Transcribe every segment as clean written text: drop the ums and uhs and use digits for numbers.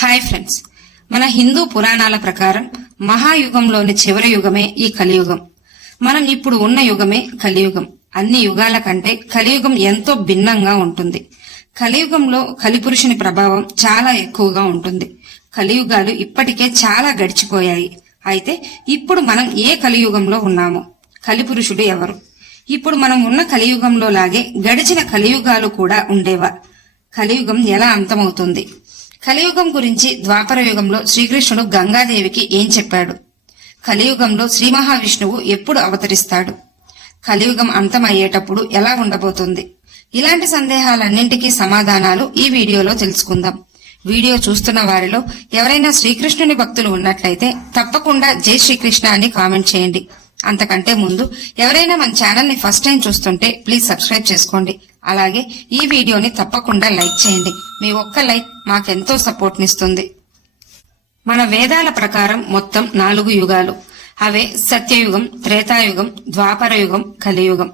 Hi friends, మన హిందూ పురాణాల ప్రకారం మహాయుగంలోని చివరి యుగమే ఈ కలియుగం. మనం ఇప్పుడు ఉన్న యుగమే కలియుగం. అన్ని యుగాల కంటే కలియుగం ఎంతో భిన్నంగా ఉంటుంది. కలియుగంలో కలిపురుషుని ప్రభావం చాలా ఎక్కువగా ఉంటుంది. కలియుగాలు ఇప్పటికే చాలా గడిచిపోయాయి. అయితే ఇప్పుడు మనం ఏ కలియుగంలో ఉన్నామో, కలిపురుషుడు ఎవరు, ఇప్పుడు మనం ఉన్న కలియుగంలో లాగే గడిచిన కలియుగాలు కూడా ఉండేవా, కలియుగం ఎలా అంతమవుతుంది, కలియుగం గురించి ద్వాపర యుగంలో శ్రీకృష్ణుడు గంగాదేవికి ఏం చెప్పాడు, కలియుగంలో శ్రీ మహావిష్ణువు ఎప్పుడు అవతరిస్తాడు, కలియుగం అంతమయ్యేటప్పుడు ఎలా ఉండబోతుంది, ఇలాంటి సందేహాలన్నింటికీ సమాధానాలు ఈ వీడియోలో తెలుసుకుందాం. వీడియో చూస్తున్న వారిలో ఎవరైనా శ్రీకృష్ణుని భక్తులు ఉన్నట్లయితే తప్పకుండా జై శ్రీకృష్ణ అని కామెంట్ చేయండి. అంతకంటే ముందు ఎవరైనా మన ఛానల్ ని ఫస్ట్ టైం చూస్తుంటే ప్లీజ్ సబ్స్క్రైబ్ చేసుకోండి. అలాగే ఈ వీడియోని తప్పకుండా లైక్ చేయండి. మీ ఒక్క లైక్ మాకెంతో సపోర్ట్ నిస్తుంది. మన వేదాల ప్రకారం మొత్తం 4 యుగాలు. అవే సత్యయుగం, త్రేతాయుగం, ద్వాపర యుగం, కలియుగం.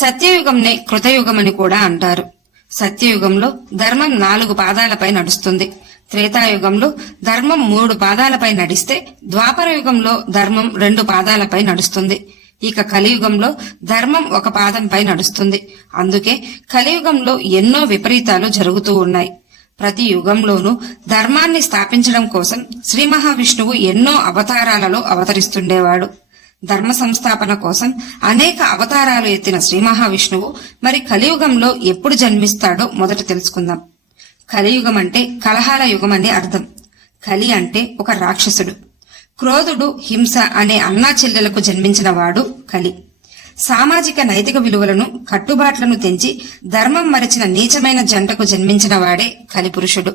సత్యయుగంనే కృతయుగం అని కూడా అంటారు. సత్యయుగంలో ధర్మం 4 పాదాలపై నడుస్తుంది. త్రేతాయుగంలో ధర్మం 3 పాదాలపై నడిస్తే ద్వాపర యుగంలో ధర్మం 2 పాదాలపై నడుస్తుంది. ఇక కలియుగంలో ధర్మం 1 పాదంపై నడుస్తుంది. అందుకే కలియుగంలో ఎన్నో విపరీతాలు జరుగుతూ ఉన్నాయి. ప్రతి యుగంలోనూ ధర్మాన్ని స్థాపించడం కోసం శ్రీ మహావిష్ణువు ఎన్నో అవతారాలలో అవతరిస్తుండేవాడు. ధర్మ సంస్థాపన కోసం అనేక అవతారాలు ఎత్తిన శ్రీ మహావిష్ణువు మరి కలియుగంలో ఎప్పుడు జన్మిస్తాడో మొదట తెలుసుకుందాం. కలియుగం అంటే కలహాల యుగం అని అర్థం. కలి అంటే ఒక రాక్షసుడు. క్రోధుడు, హింస అనే అన్నా చెల్లెలకు జన్మించిన వాడు కలి. సామాజిక నైతిక విలువలను, కట్టుబాట్లను తెంచి ధర్మం మరిచిన నీచమైన జంటకు జన్మించిన వాడే కలిపురుషుడు.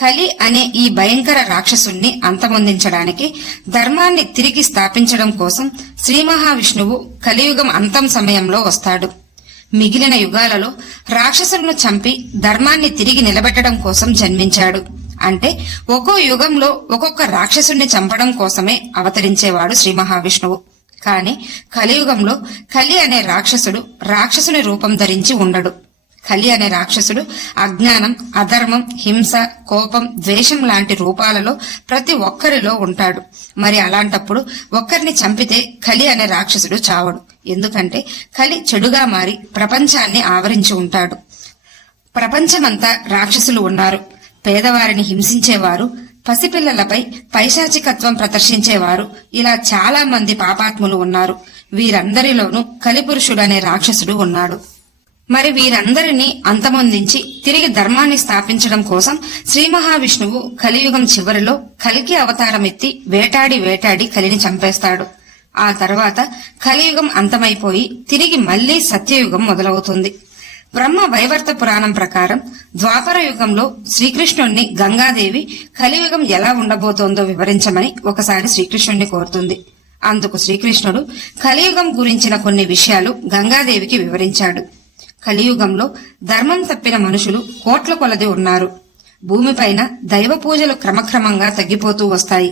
కలి అనే ఈ భయంకర రాక్షసుణ్ణి అంతమొందించడానికి, ధర్మాన్ని తిరిగి స్థాపించడం కోసం శ్రీ మహావిష్ణువు కలియుగం అంతం సమయంలో వస్తాడు. మిగిలిన యుగాలలో రాక్షసులను చంపి ధర్మాన్ని తిరిగి నిలబెట్టడం కోసం జన్మించాడు. అంటే ఒక్కో యుగంలో ఒక్కొక్క రాక్షసుణ్ణి చంపడం కోసమే అవతరించేవాడు శ్రీ మహావిష్ణువు. కాని కలియుగంలో కలి అనే రాక్షసుడు రాక్షసుని రూపం ధరించి ఉండడు. కలి అనే రాక్షసుడు అజ్ఞానం, అధర్మం, హింస, కోపం, ద్వేషం లాంటి రూపాలలో ప్రతి ఒక్కరిలో ఉంటాడు. మరి అలాంటప్పుడు ఒక్కరిని చంపితే కలి అనే రాక్షసుడు చావడు. ఎందుకంటే కలి చెడుగా మారి ప్రపంచాన్ని ఆవరించి ఉంటాడు. ప్రపంచమంతా రాక్షసులు ఉన్నారు. పేదవారిని హింసించేవారు, పసిపిల్లలపై పైశాచికత్వం ప్రదర్శించేవారు, ఇలా చాలా మంది పాపాత్ములు ఉన్నారు. వీరందరిలోనూ కలిపురుషుడు అనే రాక్షసుడు ఉన్నాడు. మరి వీరందరినీ అంతమొందించి తిరిగి ధర్మాన్ని స్థాపించడం కోసం శ్రీ మహావిష్ణువు కలియుగం చివరిలో కల్కి అవతారం ఎత్తి వేటాడి కలిని చంపేస్తాడు. ఆ తర్వాత కలియుగం అంతమైపోయి తిరిగి మళ్లీ సత్యయుగం మొదలవుతుంది. బ్రహ్మ వైవర్త పురాణం ప్రకారం ద్వాపర యుగంలో శ్రీకృష్ణుణ్ణి గంగాదేవి కలియుగం ఎలా ఉండబోతోందో వివరించమని ఒకసారి శ్రీకృష్ణుణ్ణి కోరుతుంది. అందుకు శ్రీకృష్ణుడు కలియుగం గురించిన కొన్ని విషయాలు గంగాదేవికి వివరించాడు. కలియుగంలో ధర్మం తప్పిన మనుషులు కోట్ల కొలది ఉన్నారు. భూమిపైన దైవ పూజలు క్రమక్రమంగా తగ్గిపోతూ వస్తాయి.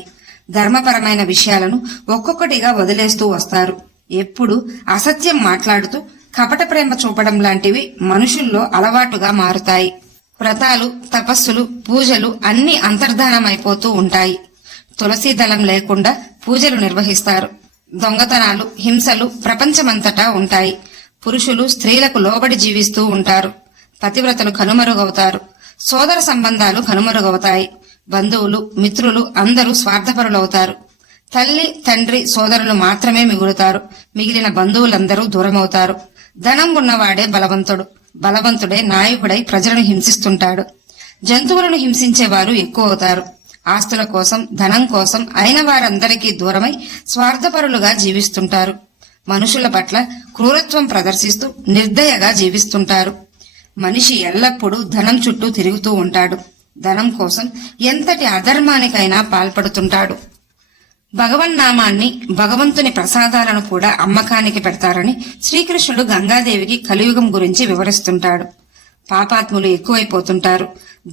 ధర్మపరమైన విషయాలను ఒక్కొక్కటిగా వదిలేస్తూ వస్తారు. ఎప్పుడు అసత్యం మాట్లాడుతూ కపట ప్రేమ చూపడం లాంటివి మనుషుల్లో అలవాటుగా మారుతాయి. వ్రతాలు, తపస్సులు, పూజలు అన్ని అంతర్ధానమైపోతూ ఉంటాయి. తులసీ దళం లేకుండా పూజలు నిర్వహిస్తారు. దొంగతనాలు, హింసలు ప్రపంచమంతటా ఉంటాయి. పురుషులు స్త్రీలకు లోబడి జీవిస్తూ ఉంటారు. పతివ్రతలు కనుమరుగవుతారు. సోదర సంబంధాలు కనుమరుగవుతాయి. బంధువులు, మిత్రులు అందరూ స్వార్థపరులవుతారు. తల్లి, తండ్రి, సోదరులు మాత్రమే మిగులుతారు. మిగిలిన బంధువులందరూ దూరమవుతారు. ధనం ఉన్నవాడే బలవంతుడు. బలవంతుడే నాయకుడై ప్రజలను హింసిస్తుంటాడు. జంతువులను హింసించేవారు ఎక్కువ అవుతారు. ఆస్తుల కోసం, ధనం కోసం అయిన వారందరికీ దూరమై స్వార్థపరులుగా జీవిస్తుంటారు. మనుషుల పట్ల క్రూరత్వం ప్రదర్శిస్తూ నిర్దయగా జీవిస్తుంటారు. మనిషి ఎల్లప్పుడూ ధనం చుట్టూ తిరుగుతూ ఉంటాడు. ధనం కోసం ఎంతటి అధర్మానికైనా పాల్పడుతుంటాడు. భగవన్నామాన్ని, భగవంతుని ప్రసాదాలను కూడా అమ్మకానికి పెడతారని శ్రీకృష్ణుడు గంగాదేవికి కలియుగం గురించి వివరిస్తుంటాడు. పాపాత్ములు ఎక్కువైపోతుంటారు.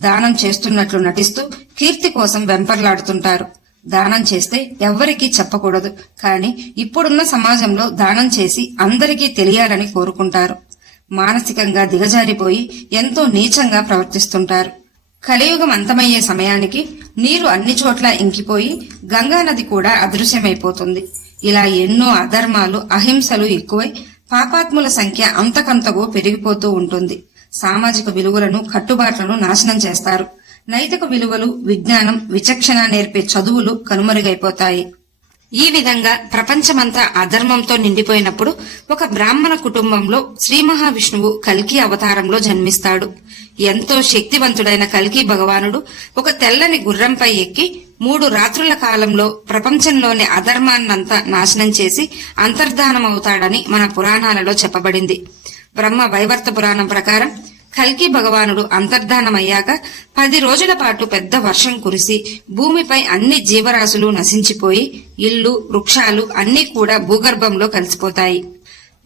దానం చేస్తున్నట్లు నటిస్తూ కీర్తి కోసం వెంపర్లాడుతుంటారు. దానం చేస్తే ఎవ్వరికీ చెప్పకూడదు, కానీ ఇప్పుడున్న సమాజంలో దానం చేసి అందరికీ తెలియాలని కోరుకుంటారు. మానసికంగా దిగజారిపోయి ఎంతో నీచంగా ప్రవర్తిస్తుంటారు. కలియుగం అంతమయ్యే సమయానికి నీరు అన్ని చోట్ల ఇంకిపోయి గంగానది కూడా అదృశ్యమైపోతుంది. ఇలా ఎన్నో అధర్మాలు, అహింసలు ఎక్కువై పాపాత్ముల సంఖ్య అంతకంతకు పెరిగిపోతూ ఉంటుంది. సామాజిక విలువలను, కట్టుబాట్లను నాశనం చేస్తారు. నైతిక విలువలు, విజ్ఞానం, విచక్షణ నేర్పే చదువులు కనుమరుగైపోతాయి. ఈ విధంగా ప్రపంచమంతా అధర్మంతో నిండిపోయినప్పుడు ఒక బ్రాహ్మణ కుటుంబంలో శ్రీ మహావిష్ణువు కల్కి అవతారంలో జన్మిస్తాడు. ఎంతో శక్తివంతుడైన కల్కి భగవానుడు ఒక తెల్లని గుర్రంపై ఎక్కి 3 రాత్రుల కాలంలో ప్రపంచంలోని అధర్మాన్నంతా నాశనం చేసి అంతర్ధానమవుతాడని మన పురాణాలలో చెప్పబడింది. బ్రహ్మ వైవర్త పురాణం ప్రకారం కల్కి భగవానుడు అంతర్ధానమయ్యాక 10 రోజుల పాటు పెద్ద వర్షం కురిసి భూమిపై అన్ని జీవరాశులు నశించిపోయి ఇల్లు, వృక్షాలు అన్నీ కూడా భూగర్భంలో కలిసిపోతాయి.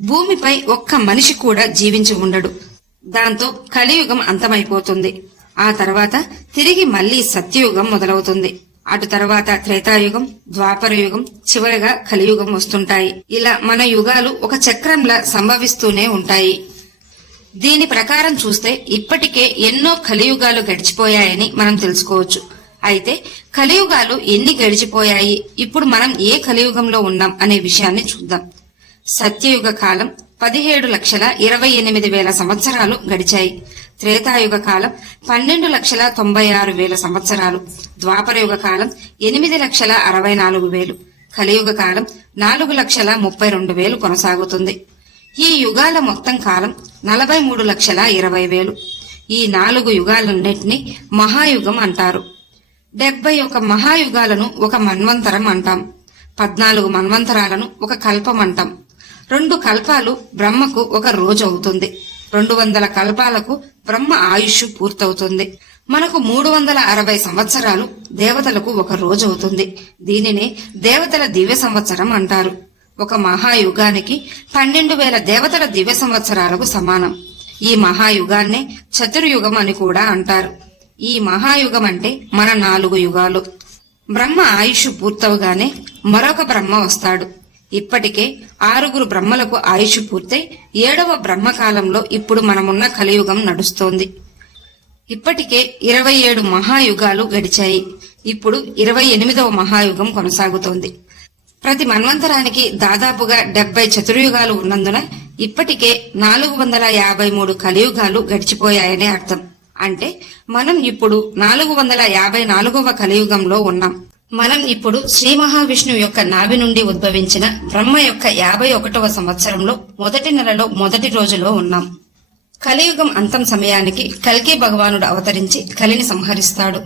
భూమిపై ఒక్క మనిషి కూడా జీవించి ఉండడు. దాంతో కలియుగం అంతమైపోతుంది. ఆ తర్వాత తిరిగి మళ్లీ సత్యయుగం మొదలవుతుంది. అటు తర్వాత త్రేతాయుగం, ద్వాపర యుగం, చివరగా కలియుగం వస్తుంటాయి. ఇలా మన యుగాలు ఒక చక్రంలా సంభవిస్తూనే ఉంటాయి. దీని ప్రకారం చూస్తే ఇప్పటికే ఎన్నో కలియుగాలు గడిచిపోయాయని మనం తెలుసుకోవచ్చు. అయితే కలియుగాలు ఎన్ని గడిచిపోయాయి, ఇప్పుడు మనం ఏ కలియుగంలో ఉన్నాం అనే విషయాన్ని చూద్దాం. సత్యయుగ కాలం 17,28,000 సంవత్సరాలు గడిచాయి. త్రేతాయుగ కాలం 12,96,000 సంవత్సరాలు. ద్వాపరయుగ కాలం 8,64,000. కలియుగ కాలం 4,32,000 కొనసాగుతుంది. ఈ యుగాల మొత్తం కాలం 43,20,000. ఈ 4 యుగాలన్నింటినీ మహాయుగం అంటారు. 71 మహాయుగాలను ఒక మన్వంతరం అంటాం. 14 మన్వంతరాలను ఒక కల్పం అంటాం. 2 కల్పాలు బ్రహ్మకు ఒక రోజు అవుతుంది. 200 కల్పాలకు బ్రహ్మ ఆయుష్ పూర్తవుతుంది. మనకు 360 సంవత్సరాలు దేవతలకు ఒక రోజు అవుతుంది. దీనినే దేవతల దివ్య సంవత్సరం అంటారు. ఒక మహాయుగానికి 12,000 దేవతల దివ్య సంవత్సరాలకు సమానం. ఈ మహాయుగాన్నే చతుర్యుగం అని కూడా అంటారు. ఈ మహాయుగం అంటే మన 4 యుగాలు. బ్రహ్మ ఆయుష్ పూర్తవగానే మరొక బ్రహ్మ వస్తాడు. ఇప్పటికే 6 బ్రహ్మలకు ఆయుష్ పూర్తయి 7వ బ్రహ్మకాలంలో ఇప్పుడు మనమున్న కలియుగం నడుస్తోంది. ఇప్పటికే 27 మహాయుగాలు గడిచాయి. ఇప్పుడు 28వ మహాయుగం కొనసాగుతోంది. ప్రతి మన్వంతరానికి దాదాపుగా 70 చతుర్యుగాలు ఉన్నందున ఇప్పటికే 453 కలియుగాలు గడిచిపోయాయనే అర్థం. అంటే మనం ఇప్పుడు 454వ కలియుగంలో ఉన్నాం. మనం ఇప్పుడు శ్రీ మహావిష్ణువు యొక్క నాభి నుండి ఉద్భవించిన బ్రహ్మ యొక్క 51వ సంవత్సరంలో మొదటి నెలలో మొదటి రోజులో ఉన్నాం. కలియుగం అంతం సమయానికి కల్కి భగవానుడు అవతరించి కలిని సంహరిస్తాడు.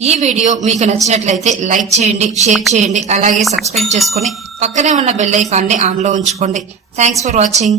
ఈ వీడియో మీకు నచ్చినట్లయితే లైక్ చేయండి, షేర్ చేయండి, అలాగే సబ్స్క్రైబ్ చేసుకుని పక్కనే ఉన్న బెల్ ఐకాన్ని ఆన్ లో ఉంచుకోండి. Thanks for watching.